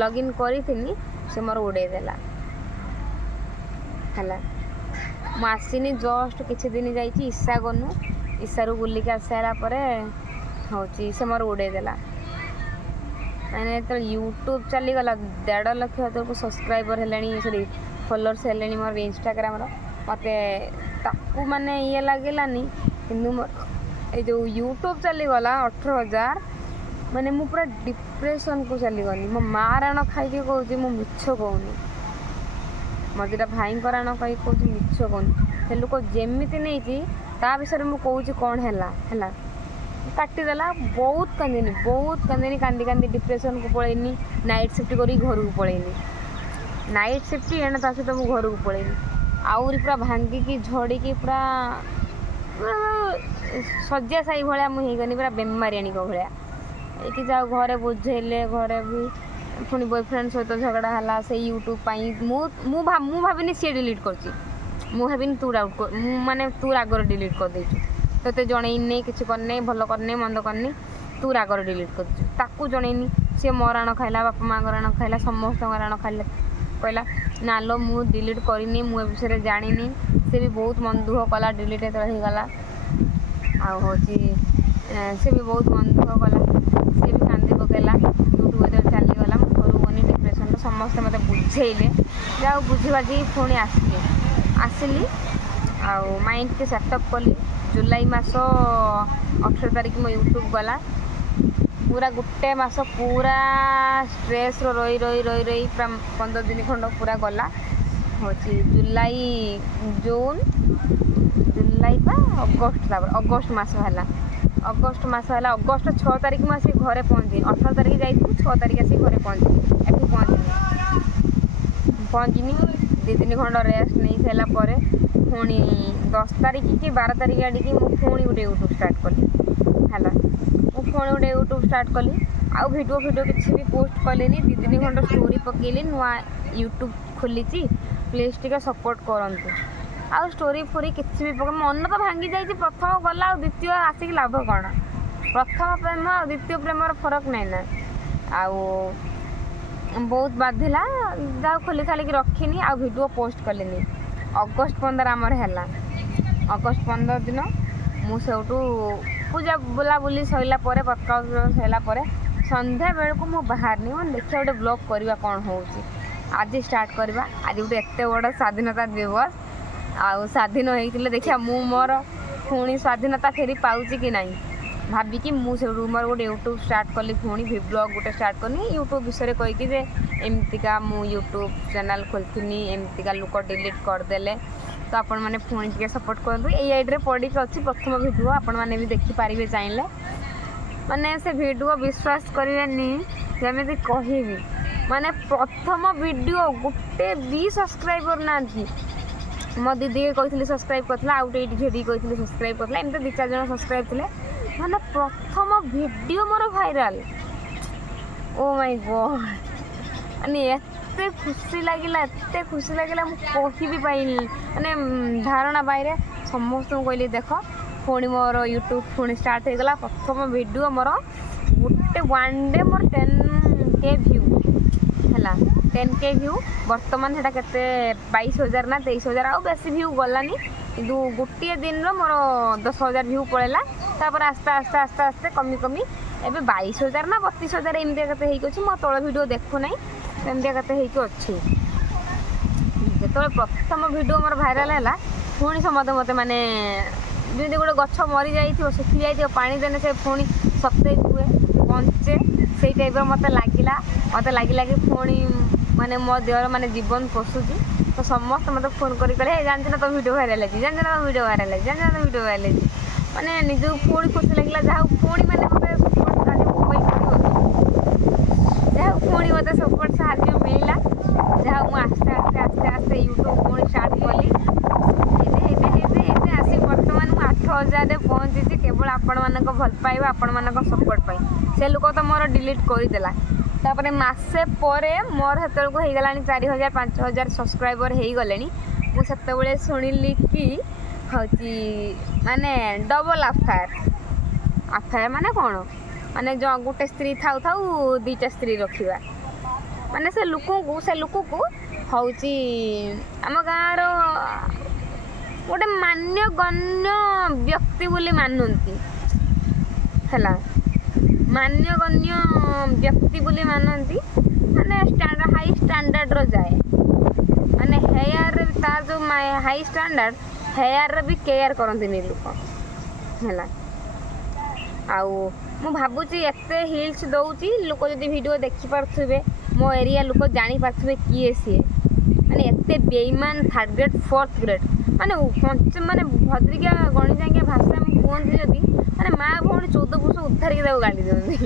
ଲଗ୍ଇନ୍ କରିଥିଲି, ସେ ମୋର ଉଡ଼େଇ ଦେଲା ହେଲା। ମୁଁ ଆସିନି, ଜଷ୍ଟ କିଛି ଦିନ ଯାଇଛି ଇଶା ଗନୁ, ଇଶାରୁ ବୁଲିକି ଆସିଲା ପରେ ହେଉଛି ସେ ମୋର ଉଡ଼େଇ ଦେଲା। ମାନେ ଯେତେବେଳେ ୟୁଟ୍ୟୁବ୍ ଚାଲିଗଲା, 1.5 ଲକ୍ଷ ତଳକୁ ସବସ୍କ୍ରାଇବର୍ ହେଲେଣି, ସରି ଫଲୋଅର୍ସ ହେଲେଣି ମୋର ଇନଷ୍ଟାଗ୍ରାମର, ମୋତେ ତାକୁ ମାନେ ଇଏ ଲାଗିଲାନି। କିନ୍ତୁ ମୋର ଏଇ ଯେଉଁ ୟୁଟ୍ୟୁବ୍ ଚାଲିଗଲା 18,000, ମାନେ ମୁଁ ପୁରା ଡିପ୍ରେସନ୍କୁ ଚାଲିଗଲି। ମୋ ମାଆ ରାଣ ଖାଇକି କହୁଛି ମୁଁ ମିଛ କହୁନି, ମୋ 2ଟା ଭାଇଙ୍କ ରାଣ ଖାଇକି କହୁଛି ମିଛ କହୁନି। से लोक जेमिति नहीं ता विषय में कौच कौन है काटिदेला बहुत कांदिनी कांदी कांदी डिप्रेशन को पलैनी नाइट शिफ्ट करी घर को पलैनी नाइट शिफ्ट एने ता सहित मुझे घर को पलैनी आउरी पूरा भांगिकी झड़िकी पूरा शज्या साई भाया मुझे पूरा बेमारियाणी भाया ये जाओ घरे बुझेले घरे भी पुणी बॉयफ्रेंड सहित झगड़ा है से यूट्यूब मु भाविनी सी डिलीट कर भाविनी तू डाउट माने तू रागर डिलीट कर देचु तोते जनईनी किसी करने भल करने मंद करनी तू रागर डिलीट कर जनईनी सी मो राण खाइला बापा माँ राण खाइला समस्त राण खाइला कहला ना लो मु डिलीट करनी मु विषय जानी से भी बहुत मन दुख कला डिलीट होगला आँची से भी बहुत मन दुख कला सी भी कांदी पकेला यूट्यूब जो चलीगला मो घर गनी डिप्रेशन समस्ते मत बुझेले जा बुझी बाजी पुणी आसली माइंड के सेटअप कली जुलाई मास 18 तारिख मो यूट्यूब गला पूरा गोटे मास पूरा स्ट्रेस रही रही रही रही पूरा 15 दिन खंड पूरा गला हूँ जुलाई जून जुलाई अगस्ट अगस्ट मस है अगस्ट मस है अगस्ट 6 तारिख में आसी घरे पहुँची 18 तारिख जाइए 6 तारिख आसी घरे पहुँची एटी पहुँचनी 2 दिन खंड रेस्ट नहीं सारापर पुणी 10 तारिख कि 12 तारिख आड़िकी मुझे पुणी गोटे यूट्यूब स्टार्ट कली है मुझे गोटे यूट्यूब स्टार्ट कली आउ वीडियो किसी भी पोस्ट कलेनी 2 दिन खंड स्टोरी पकेली नुआ यूट्यूब खोली प्लीज टी सपोर्ट करूँ आउ स्टोरी फोरी किसी भी पक मन तो भांगी जाइए प्रथम गला द्वितीय आसिक लाभ कौन प्रथम प्रेम आ द्वितीय प्रेम फरक नहीं ना आउ बहुत बाधिला जहाँ खोली खाली रखीनी आ वीडियो पोस्ट कलेनी अगस्ट 15 आमर है अगस्ट 15 दिन मुझे पूजा बुलाबुली सरला पत्का सरला संध्या बेलू मु बाहर नहीं देखिए गोटे ब्लॉग करवा कौन हो आज स्टार्ट करवा आज गोटे एत बड़ स्वाधीनता दिवस आउ स्वाधीन होते देखिए मु मोर पुणी स्वाधीनता फेरी पाऊँ कि नहीं भाविकी मुझे मोर गोटे यूट्यूब स्टार्ट कली पुणी ब्लॉग गोटे स्टार्ट करनी यूट्यूब विषय कहीकि एमतीका मु यूट्यूब चैनल खोलती एमतीका लोक डिलीट करदे तो आपण मैंने पुणी टे सपोर्ट करूँ ये आईडी पड़ी अच्छी प्रथम वीडियो आपण मैंने भी देखिपारे चाहिए माने से वीडियो विश्वास करेनि जमी कहि माने प्रथम वीडियो गोटे भी सब्सक्राइबर ना मो दीदी कही सब्सक्राइब करता आउ ये झेड़ी कही सब्सक्राइब करता एमती 2-4 जन सब्सक्राइब थे माने प्रथम video more viral oh my God माने एते खुशी लगिला मुझे भी पाइनी माने धारणा बाहर समस्त कहली देख पुणी मोर यूट्यूब पुणी स्टार्ट होगला प्रथम वीडियो मोर गोटे 1 डे मोर 10K व्यू है 10K व्यू बर्तमान से 22,000 ना 23,000 आउ बेसी व्यू गलानी कि गोटे दिन मोर 10,000 व्यू पड़ेगा तापर आस्ते आस्ते आस्ते आस्ते कमी कमी एबे 22,000 ना 32,000 एमती के मो तल वीडियो देखु ना एमती अच्छी जो प्रथम वीडियो मोर भाइराल है पुणी समझे मत माने जमी गोटे गछ मरी जाइए सुखी जाइए पानी देने से पुणी सते हुए बंचे से टाइप मत लगे कि पुणी माने मो देहर माने जीवन पोषुची तो समस्त मत फोन कर जानते ना तो वीडियो भाइराल है जानते ना वीडियो भाइराल है जानते ना वीडियो भाइराल है माने निज पुणी खुशी लगे जहाँ पुणी मैंने मत सपोर्ट जहाँ पुणी मत सपोर्ट साहय मिलला जहाँ मुझे आस्ते आस्ते आस्ते आस्ते यूट्यूब पुणी स्टार्ट कली आसी बर्तमान मुझे 8,000 पहुँची केवल आपण मान भल पाइबा आपण मान सपोर्ट पाई से लोक तो मोर डिलीट करदेला तापर मसे पर मोर हेतु हो गला 4,000-5,000 सब्सक्राइबर हो गले मुझे शुणिली कि हूँ माने डबल अफेयर माने कौन माने जो गोटे स्त्री थाउ थाउ 2टा स्त्री रखा माने से लोक को हूँ आम गाँव गोटे मान्यगण्य व्यक्ति बोली मानती है मान्यगण्य व्यक्ति बोली मानती माने हाई स्टैंडर्ड जाए माने हेयर तार जो हाई स्टैंडर्ड हेयर भी केयर करती लोक है आउ मु भावुची एते हिल्स दौची लोक जदि वीडियो देखि पार्थुबे मो एरिया लोक जानी पार्थुबे किए सी माने एते बेईमान 3rd ग्रेड 4th ग्रेड ମାନେ ମାନେ ଭଦ୍ରିକା ଗଣିଜାଙ୍ଗିଆ ଭାଷା ଆମେ କୁହନ୍ତି ଯଦି ମାନେ ମା ଭଉଣୀ 14 ପୁରୁଷ ଉଦ୍ଧାରିକି ତାକୁ ଗାଳି ଦିଅନ୍ତି।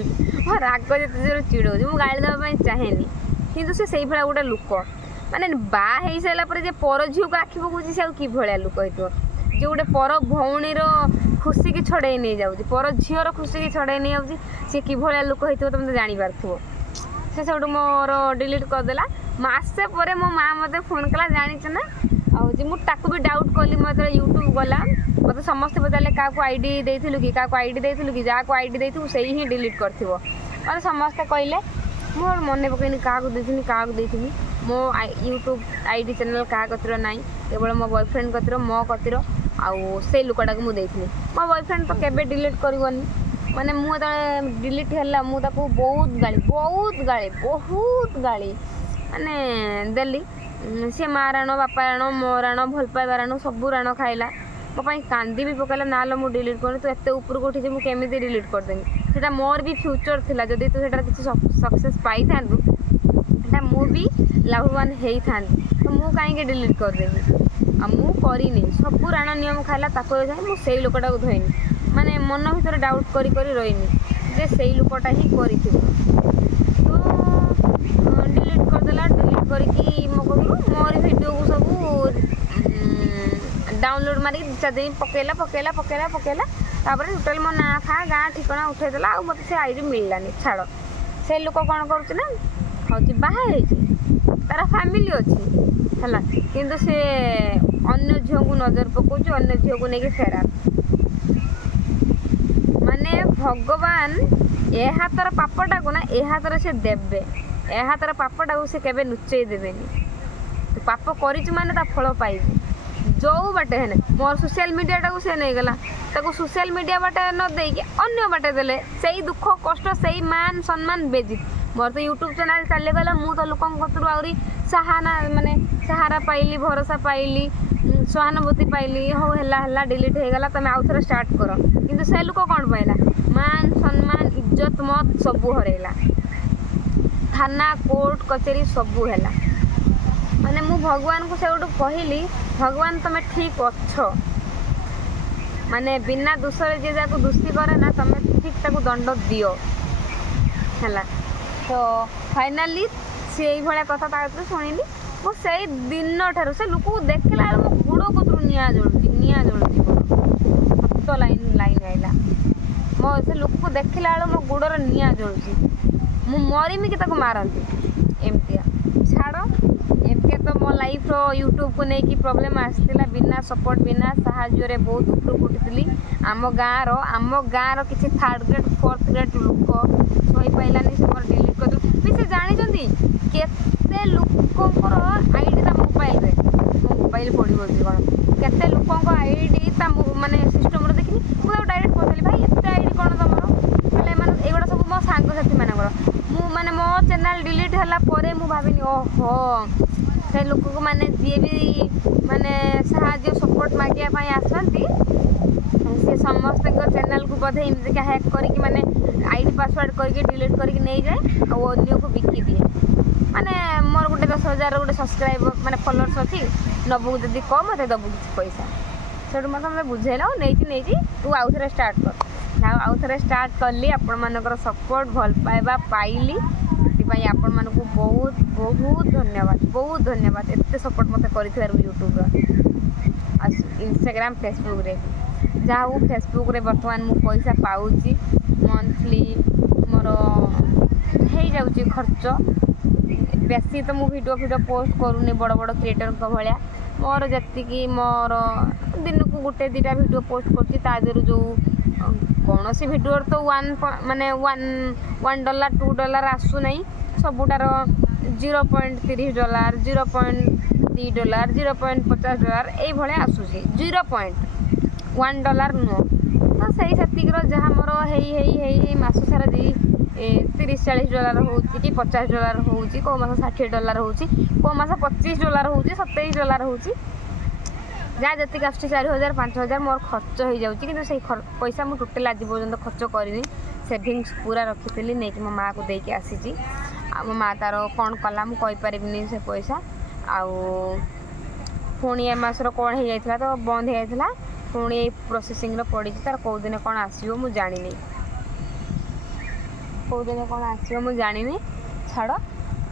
ମୋ ରାଗ ଯେତେ ଜୋର ଚିଡ଼ଉଛି, ମୁଁ ଗାଳି ଦେବା ପାଇଁ ଚାହେଁନି, କିନ୍ତୁ ସେ ସେଇଭଳିଆ ଗୋଟେ ଲୋକ। ମାନେ ବାହା ହେଇସାରିଲା ପରେ ଯେ ପର ଝିଅକୁ ଆଖି ପକାଉଛି ସେ ଆଉ କିଭଳିଆ ଲୋକ ହେଇଥିବ, ଯେ ଗୋଟେ ପର ଭଉଣୀର ଖୁସିକି ଛଡ଼େଇ ନେଇଯାଉଛି, ପର ଝିଅର ଖୁସିକି ଛଡ଼େଇ ନେଇଯାଉଛି, ସେ କିଭଳିଆ ଲୋକ ହେଇଥିବ ତମେ ତ ଜାଣିପାରୁଥିବ। ସେ ସବୁଠୁ ମୋର ଡିଲିଟ୍ କରିଦେଲା। ମାସେ ପରେ ମୋ ମା ମୋତେ ଫୋନ୍ କଲା, ଜାଣିଛ ନା ଆଉ ଯେ ମୁଁ ତାକୁ ବି ଡାଉଟ୍ କଲି। ମୁଁ ଯେତେବେଳେ ୟୁଟ୍ୟୁବ୍ ଗଲା ମୋତେ ସମସ୍ତେ ପଚାରିଲେ କାହାକୁ ଆଇଡ଼ି ଦେଇଥିଲୁ କି, କାହାକୁ ଆଇଡ଼ି ଦେଇଥିଲୁ କି, ଯାହାକୁ ଆଇଡ଼ି ଦେଇଥିବୁ ସେଇ ହିଁ ଡିଲିଟ୍ କରିଥିବ। ମୋତେ ସମସ୍ତେ କହିଲେ, ମୁଁ ମନେ ପକେଇନି କାହାକୁ ଦେଇଥିଲି। ମୋ ୟୁଟ୍ୟୁବ୍ ଆଇଡ଼ି ଚ୍ୟାନେଲ୍ କାହା କତିର ନାହିଁ, କେବଳ ମୋ ବୟଫ୍ରେଣ୍ଡ କତିର, ମୋ କତିର, ଆଉ ସେଇ ଲୋକଟାକୁ ମୁଁ ଦେଇଥିଲି। ମୋ ବୟଫ୍ରେଣ୍ଡ ତ କେବେ ଡିଲିଟ୍ କରିବନି। ମାନେ ମୁଁ ଯେତେବେଳେ ଡିଲିଟ୍ ହେଲା ମୁଁ ତାକୁ ବହୁତ ଗାଳି ମାନେ ଦେଲି। ସେ ମା ରାଣ, ବାପା ରାଣ, ମୋ ରାଣ, ଭଲ ପାଇବା ରାଣ, ସବୁ ରାଣ ଖାଇଲା। ମୋ ପାଇଁ କାନ୍ଦି ବି ପକାଇଲା, ନାଲୋ ମୁଁ ଡିଲିଟ୍ କରୁନି, ତୁ ଏତେ ଉପରକୁ ଉଠିଛି ମୁଁ କେମିତି ଡିଲିଟ୍ କରିଦେବି। ସେଇଟା ମୋର ବି ଫ୍ୟୁଚର୍ ଥିଲା, ଯଦି ତୁ ସେଟାରେ କିଛି ସକ୍ସେସ୍ ପାଇଥାନ୍ତୁ ସେଇଟା ମୁଁ ବି ଲାଭବାନ ହେଇଥାନ୍ତି, ତ ମୁଁ କାହିଁକି ଡିଲିଟ୍ କରିଦେବି। ଆଉ ମୁଁ କରିନି, ସବୁ ରାଣ ନିୟମ ଖାଇଲା, ତାକୁ ମୁଁ ସେଇ ଲୋକଟାକୁ ଧୋଇନି। ମାନେ ମନ ଭିତରେ ଡାଉଟ୍ କରି ରହିନି ଯେ ସେଇ ଲୋକଟା ହିଁ କରିଥିବ। ତ ଡିଲିଟ୍ କରିଦେଲା। ଡିଲିଟ୍ କରିକି ମୋ କତିରୁ ମୋରି ଭିଡ଼ିଓକୁ ସବୁ ଡାଉନଲୋଡ଼୍ ମାରିକି 2-4 ଦିନ ପକେଇଲା। ତାପରେ ଟୋଟାଲ୍ ମୋ ନାଁ ଫାଁ ଗାଁ ଠିକଣା ଉଠେଇଦେଲା। ଆଉ ମୋତେ ସେ ଆଇଡ଼ି ମିଳିଲାନି। ଛାଡ଼, ସେ ଲୋକ କ'ଣ କରୁଛି ନା ହେଉଛି ବାହା ହେଇଛି, ତା'ର ଫ୍ୟାମିଲି ଅଛି ହେଲା, କିନ୍ତୁ ସେ ଅନ୍ୟ ଝିଅଙ୍କୁ ନଜର ପକାଉଛି, ଅନ୍ୟ ଝିଅକୁ ନେଇକି ଫେରାର। ମାନେ ଭଗବାନ ଏ ହାତର ପାପଟାକୁ ନା ଏ ହାତରେ ସେ ଦେବେ, ଏ ହାତର ପାପଟାକୁ ସେ କେବେ ଲୁଚେଇ ଦେବେନି। ତୁ ପାପ କରିଛୁ ମାନେ ତା ଫଳ ପାଇବୁ, ଯେଉଁ ବାଟେ ହେଲେ। ମୋର ସୋସିଆଲ ମିଡ଼ିଆଟାକୁ ସେ ନେଇଗଲା, ତାକୁ ସୋସିଆଲ ମିଡ଼ିଆ ବାଟେ ନ ଦେଇକି ଅନ୍ୟ ବାଟେ ଦେଲେ, ସେଇ ଦୁଃଖ କଷ୍ଟ, ସେଇ ମାନ ସମ୍ମାନ ବେଜିତ୍। ମୋର ତ ୟୁଟ୍ୟୁବ୍ ଚ୍ୟାନେଲ୍ ଚାଲିଗଲା, ମୁଁ ତ ଲୋକଙ୍କ କତରୁ ଆହୁରି ସାହାରା ପାଇଲି, ଭରସା ପାଇଲି, ସହାନୁଭୂତି ପାଇଲି। ହଉ ହେଲା ଡିଲିଟ୍ ହେଇଗଲା, ତମେ ଆଉ ଥରେ ଷ୍ଟାର୍ଟ କର। କିନ୍ତୁ ସେ ଲୋକ କ'ଣ ପାଇଲା? ମାନ ସମ୍ମାନ, ଇଜ୍ଜତ ମତ ସବୁ ହରେଇଲା। ଥାନା କୋର୍ଟ କଚେରୀ ସବୁ ହେଲା। ମାନେ ମୁଁ ଭଗବାନଙ୍କୁ ସେଉଠୁ କହିଲି, ଭଗବାନ ତମେ ଠିକ୍ ଅଛ, ମାନେ ବିନା ଦୋଷରେ ଯିଏ ଯାହାକୁ ଦୋଷୀ କରେ ନା, ତମେ ଠିକ୍ ତାକୁ ଦଣ୍ଡ ଦିଅ ହେଲା। ତ ଫାଇନାଲି ସେ ଏଇଭଳିଆ କଥା ତା କତିରୁ ଶୁଣିଲି। ମୁଁ ସେଇ ଦିନଠାରୁ ସେ ଲୋକକୁ ଦେଖିଲା ବେଳକୁ ମୋ ଗୋଡ଼ କତରୁ ନିଆଁ ଜଳୁଛି ସତ ଲାଇନ୍ ଆଇଲା। ସେ ଲୋକକୁ ଦେଖିଲା ବେଳକୁ ମୋ ଗୋଡ଼ର ନିଆଁ ଜଳୁଛି, ମୁଁ ମରିମି କି ତାକୁ ମାରନ୍ତି। ଏମିତିଆ ଛାଡ଼, ଏମିତିଆ ତ ମୋ ଲାଇଫ୍ର ୟୁଟ୍ୟୁବ୍କୁ ନେଇକି ପ୍ରୋବ୍ଲେମ୍ ଆସିଥିଲା। ବିନା ସପୋର୍ଟ, ବିନା ସାହାଯ୍ୟରେ ବହୁତ ଉପରକୁ ଉଠିଥିଲି। ଆମ ଗାଁର କିଛି 3rd ଗ୍ରେଡ୍ 4th ଗ୍ରେଡ୍ ଲୋକ ସହିପାଇଲାନି, ସେ ମୋର ଡିଲିଟ୍ କରିଦେଲେ। ବି ସେ ଜାଣିଛନ୍ତି କେତେ ଲୋକଙ୍କର ଆଇଡ଼ି ତା ମୋବାଇଲରେ, ମୋ ମୋବାଇଲ ପଡ଼ିବ କି କ'ଣ, କେତେ ଲୋକଙ୍କ ଆଇଡ଼ି ତା ମାନେ ସିଷ୍ଟମ୍ରେ ଦେଖିନି। ମୁଁ ତାକୁ ଡାଇରେକ୍ଟ ପଚାରିଲି, ଭାଇ ଏତେ ଆଇଡ଼ି କ'ଣ ତୁମର? ହେଲେ ମାନେ ଏଇଗୁଡ଼ା ସବୁ ମୋ ସାଙ୍ଗସାଥିମାନଙ୍କର। ମୁଁ ମାନେ ମୋ ଚ୍ୟାନେଲ୍ ଡିଲିଟ୍ ହେଲା ପରେ ମୁଁ ଭାବିନି, ଓହୋ ସେ ଲୋକକୁ ମାନେ ଯିଏ ବି ମାନେ ସାହାଯ୍ୟ ସପୋର୍ଟ ମାଗିବା ପାଇଁ ଆସନ୍ତି, ସେ ସମସ୍ତଙ୍କ ଚ୍ୟାନେଲ୍କୁ ବୋଧେ ଏମିତିକା ହ୍ୟାକ୍ କରିକି ମାନେ ଆଇଡ଼ି ପାସୱାର୍ଡ଼ କରିକି ଡିଲିଟ୍ କରିକି ନେଇଯାଏ, ଆଉ ଅନ୍ୟକୁ ବିକି ଦିଏ। ମାନେ ମୋର ଗୋଟେ 10,000 ଗୋଟେ ସବସ୍କ୍ରାଇବର୍ ମାନେ ଫଲୋଅର୍ସ ଅଛି, ନେବୁ ଯଦି କହ, ମୋତେ ଦେବୁ କିଛି ପଇସା। ସେଠୁ ମୋତେ ବୁଝେଇଲା, ଆଉ ନେଇଛି ତୁ ଆଉ ଥରେ ଷ୍ଟାର୍ଟ କର। ଆଉ ଥରେ ଷ୍ଟାର୍ଟ କଲି, ଆପଣମାନଙ୍କର ସପୋର୍ଟ ଭଲ ପାଇବା ପାଇଲି। ସେଥିପାଇଁ ଆପଣମାନଙ୍କୁ ବହୁତ ଧନ୍ୟବାଦ ଏତେ ସପୋର୍ଟ ମୋତେ କରିଥିବାରୁ ୟୁଟ୍ୟୁବ୍ର, ଆଉ ଇନଷ୍ଟାଗ୍ରାମ୍, ଫେସବୁକ୍ରେ। ଯାହା ହଉ ଫେସବୁକ୍ରେ ବର୍ତ୍ତମାନ ମୁଁ ପଇସା ପାଉଛି, ମନ୍ଥଲି ମୋର ହେଇଯାଉଛି ଖର୍ଚ୍ଚ। ବେଶୀ ତ ମୁଁ ଭିଡ଼ିଓ ପୋଷ୍ଟ କରୁନି ବଡ଼ କ୍ରିଏଟରଙ୍କ ଭଳିଆ। ମୋର ଯେତିକି ମୋର ଦିନକୁ 1-2ଟା ଭିଡ଼ିଓ ପୋଷ୍ଟ କରୁଛି, ତା ଦେହରୁ ଯେଉଁ କୌଣସି ଭିଡ଼ିଓର ତ $1, $2 ଆସୁନାହିଁ। ସବୁଟାର $0.30, $0.2, $0.50 ଏଇଭଳିଆ ଆସୁଛି, $0.1 ନୁହଁ। ତ ସେତିକିର ଯାହା ମୋର ହେଇ ମାସ ସାରା $30-40 ହେଉଛି କି $50 ହେଉଛି, କେଉଁ ମାସ $60 ହେଉଛି, କେଉଁ ମାସ $25 ହେଉଛି, $27 ହେଉଛି। ଯାହା ଯେତିକି ଆସୁଛି 4,000 5,000 ମୋର ଖର୍ଚ୍ଚ ହେଇଯାଉଛି। କିନ୍ତୁ ସେଇ ପଇସା ମୁଁ ଟୋଟାଲ୍ ଆଜି ପର୍ଯ୍ୟନ୍ତ ଖର୍ଚ୍ଚ କରିନି। ସେଭିଙ୍ଗସ୍ ପୁରା ରଖିଥିଲି, ନେଇକି ମୋ ମାଆକୁ ଦେଇକି ଆସିଛି। ଆଉ ମୋ ମାଆ ତା'ର କ'ଣ କଲା ମୁଁ କହିପାରିବିନି ସେ ପଇସା। ଆଉ ପୁଣି ଏ ମାସର କ'ଣ ହେଇଯାଇଥିଲା ତ ବନ୍ଦ ହେଇଯାଇଥିଲା, ପୁଣି ଏଇ ପ୍ରୋସେସିଂରେ ପଡ଼ିଛି। ତାର କେଉଁ ଦିନ କ'ଣ ଆସିବ ମୁଁ ଜାଣିନି, କେଉଁ ଦିନ କ'ଣ ଆସିବ ମୁଁ ଜାଣିନି। ଛାଡ଼,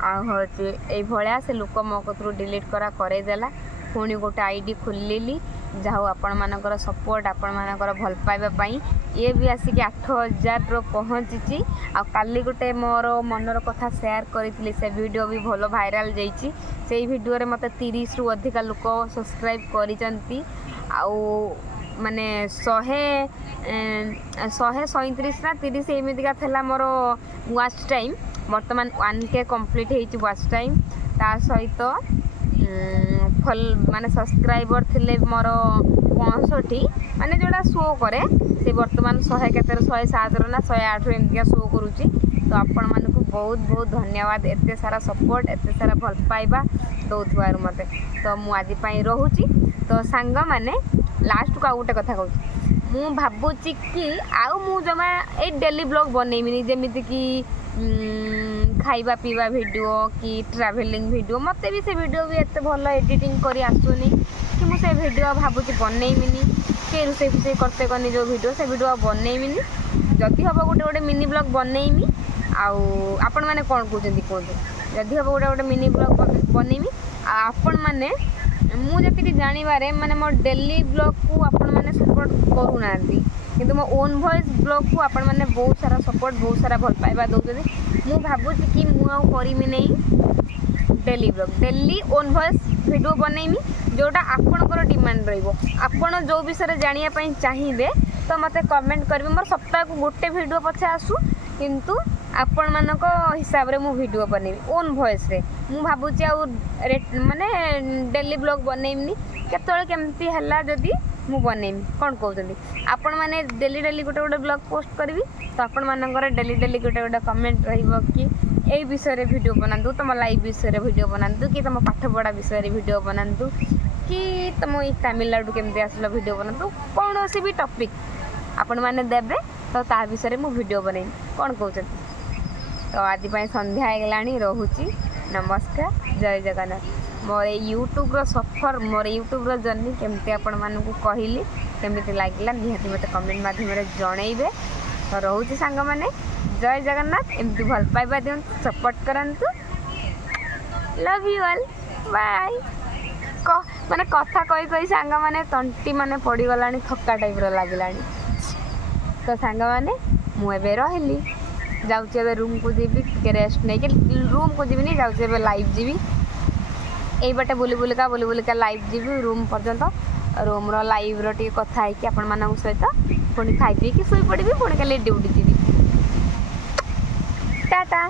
ଆଉ ହେଉଛି ଏଇଭଳିଆ ସେ ଲୋକ ମୋ କତିରୁ ଡିଲିଟ୍ କରେଇଦେଲା। ପୁଣି ଗୋଟେ ଆଇଡ଼ି ଖୋଲିଲି, ଯାହା ହଉ ଆପଣମାନଙ୍କର ସପୋର୍ଟ, ଆପଣମାନଙ୍କର ଭଲ ପାଇବା ପାଇଁ ଇଏ ବି ଆସିକି 8000 ପହଞ୍ଚିଛି। ଆଉ କାଲି ଗୋଟେ ମୋର ମନର କଥା ସେୟାର କରିଥିଲି, ସେ ଭିଡ଼ିଓ ବି ଭଲ ଭାଇରାଲ୍ ଯାଇଛି। ସେଇ ଭିଡ଼ିଓରେ ମୋତେ 30ରୁ ଅଧିକା ଲୋକ ସବସ୍କ୍ରାଇବ୍ କରିଛନ୍ତି। ଆଉ ମାନେ 137 ନା 30 ଏମିତିକା ଥିଲା ମୋର ୱାଚ୍ ଟାଇମ୍। ବର୍ତ୍ତମାନ 1K କମ୍ପ୍ଲିଟ୍ ହେଇଛି ୱାଚ୍ ଟାଇମ୍। ତା ସହିତ ମାନେ ସବସ୍କ୍ରାଇବର୍ ଥିଲେ ମୋର 65, ମାନେ ଯେଉଁଟା ଶୋ କରେ ସେ ବର୍ତ୍ତମାନ 100 କେତେର 107ର ନା 108ର ଏମିତିକା ଶୋ କରୁଛି। ତ ଆପଣମାନଙ୍କୁ ବହୁତ ବହୁତ ଧନ୍ୟବାଦ, ଏତେ ସାରା ସପୋର୍ଟ, ଏତେ ସାରା ଭଲ ପାଇବା ଦେଉଥିବାରୁ ମୋତେ। ତ ମୁଁ ଆଜି ପାଇଁ ରହୁଛି। ତ ସାଙ୍ଗମାନେ, ଲାଷ୍ଟକୁ ଆଉ ଗୋଟେ କଥା କହୁଛି, ମୁଁ ଭାବୁଛି କି ଆଉ ମୁଁ ଜମା ଏଇ ଡେଲି ବ୍ଲଗ୍ ବନେଇବିନି, ଯେମିତିକି ଖାଇବା ପିଇବା ଭିଡ଼ିଓ କି ଟ୍ରାଭେଲିଂ ଭିଡ଼ିଓ। ମୋତେ ବି ସେ ଭିଡ଼ିଓ ବି ଏତେ ଭଲ ଏଡ଼ିଟିଂ କରି ଆସୁନି, କି ମୁଁ ସେ ଭିଡ଼ିଓ ଭାବୁଛି ବନେଇବିନି। କି ରୋଷେଇ ଫୋଷେଇ କରତେ କନି ଯେଉଁ ଭିଡ଼ିଓ, ସେ ଭିଡ଼ିଓ ଆଉ ବନେଇବିନି। ଯଦି ହେବ ଗୋଟେ ମିନି ବ୍ଲଗ୍ ବନେଇମି। ଆଉ ଆପଣମାନେ କ'ଣ କହୁଛନ୍ତି କୁହନ୍ତୁ? ଯଦି ହେବ ଗୋଟେ ମିନି ବ୍ଲଗ୍ ବନେଇମି। ଆଉ ଆପଣମାନେ, ମୁଁ ଯେତିକି ଜାଣିବାରେ ମାନେ ମୋ ଡେଲି ବ୍ଲଗ୍କୁ ଆପଣମାନେ ସପୋର୍ଟ କରୁନାହାନ୍ତି, କିନ୍ତୁ ମୋ ଓନ୍ ଭଏସ୍ ବ୍ଲଗ୍କୁ ଆପଣମାନେ ବହୁତ ସାରା ସପୋର୍ଟ, ବହୁତ ସାରା ଭଲ ପାଇବା ଦେଉଛନ୍ତି। ମୁଁ ଭାବୁଛି କି ମୁଁ ଆଉ କରିବି ନାହିଁ daily blog, daily own voice video ବନେଇମି, ଯେଉଁଟା ଆପଣଙ୍କର ଡିମାଣ୍ଡ ରହିବ। ଆପଣ ଯେଉଁ ବିଷୟରେ ଜାଣିବା ପାଇଁ ଚାହିଁବେ ତ ମୋତେ କମେଣ୍ଟ କରିବେ। ମୋର ସପ୍ତାହକୁ ଗୋଟେ ଭିଡ଼ିଓ ପଛେ ଆସୁ, କିନ୍ତୁ ଆପଣମାନଙ୍କ ହିସାବରେ ମୁଁ ଭିଡ଼ିଓ ବନେଇବି ଓନ୍ ଭଏସ୍ରେ। ମୁଁ ଭାବୁଛି ଆଉ ମାନେ ଡେଲି ବ୍ଲଗ୍ ବନେଇବିନି, କେତେବେଳେ କେମିତି ହେଲା ଯଦି ମୁଁ ବନେଇମି। କ'ଣ କହୁଛନ୍ତି? ଆପଣମାନେ ଡେଲି ଗୋଟେ ବ୍ଲଗ୍ ପୋଷ୍ଟ କରିବି, ତ ଆପଣମାନଙ୍କର ଡେଲି ଗୋଟେ କମେଣ୍ଟ ରହିବ କି ଏଇ ବିଷୟରେ ଭିଡ଼ିଓ ବନାନ୍ତୁ, ତୁମ ଲାଇଫ୍ ବିଷୟରେ ଭିଡ଼ିଓ ବନାନ୍ତୁ, କି ତୁମ ପାଠପଢ଼ା ବିଷୟରେ ଭିଡ଼ିଓ ବନାନ୍ତୁ, କି ତୁମ ଏଇ ତାମିଲନାଡ଼ୁ କେମିତି ଆସିଲ ଭିଡ଼ିଓ ବନାନ୍ତୁ। କୌଣସି ବି ଟପିକ୍ ଆପଣମାନେ ଦେବେ, ତ ତା ବିଷୟରେ ମୁଁ ଭିଡ଼ିଓ ବନେଇବି। କ'ଣ କହୁଛନ୍ତି? ତ ଆଜି ପାଇଁ ସନ୍ଧ୍ୟା ହେଇଗଲାଣି, ରହୁଛି। ନମସ୍କାର, ଜୟ ଜଗନ୍ନାଥ। ମୋର ଏଇ ୟୁଟ୍ୟୁବ୍ର ସଫର, ମୋର ୟୁଟ୍ୟୁବ୍ର ଜର୍ଣ୍ଣି କେମିତି ଆପଣମାନଙ୍କୁ କହିଲି, କେମିତି ଲାଗିଲା ନିହାତି ମୋତେ କମେଣ୍ଟ ମାଧ୍ୟମରେ ଜଣେଇବେ। ତ ରହୁଛି ସାଙ୍ଗମାନେ, ଜୟ ଜଗନ୍ନାଥ। ଏମିତି ଭଲ ପାଇବା ଦିଅନ୍ତୁ, ସପୋର୍ଟ କରନ୍ତୁ। Love you all, bye. ମାନେ କଥା କହି ସାଙ୍ଗମାନେ ତଣ୍ଟି ମାନେ ପଡ଼ିଗଲାଣି, ଥକା ଟାଇପ୍ର ଲାଗିଲାଣି। ତ ସାଙ୍ଗମାନେ, ମୁଁ ଏବେ ରହିଲି, ଯାଉଛି ଏବେ ରୁମ୍କୁ ଯିବି, ଟିକେ ରେଷ୍ଟ ନେଇକି। ରୁମ୍କୁ ଯିବିନି, ଯାଉଛି ଏବେ ଲାଇଭ୍ ଯିବି। ଏଇ ବାଟେ ବୁଲି ବୁଲିକା ଲାଇଭ୍ ଯିବି ରୁମ୍ ପର୍ଯ୍ୟନ୍ତ। ରୁମ୍ର ଲାଇଭ୍ର ଟିକେ କଥା ହେଇକି ଆପଣମାନଙ୍କ ସହିତ ପୁଣି ଖାଇ ପିଇକି ଶୋଇପଡ଼ିବି। ପୁଣି କାଲି ଡ୍ୟୁଟି ଯିବି। ଟାଟା।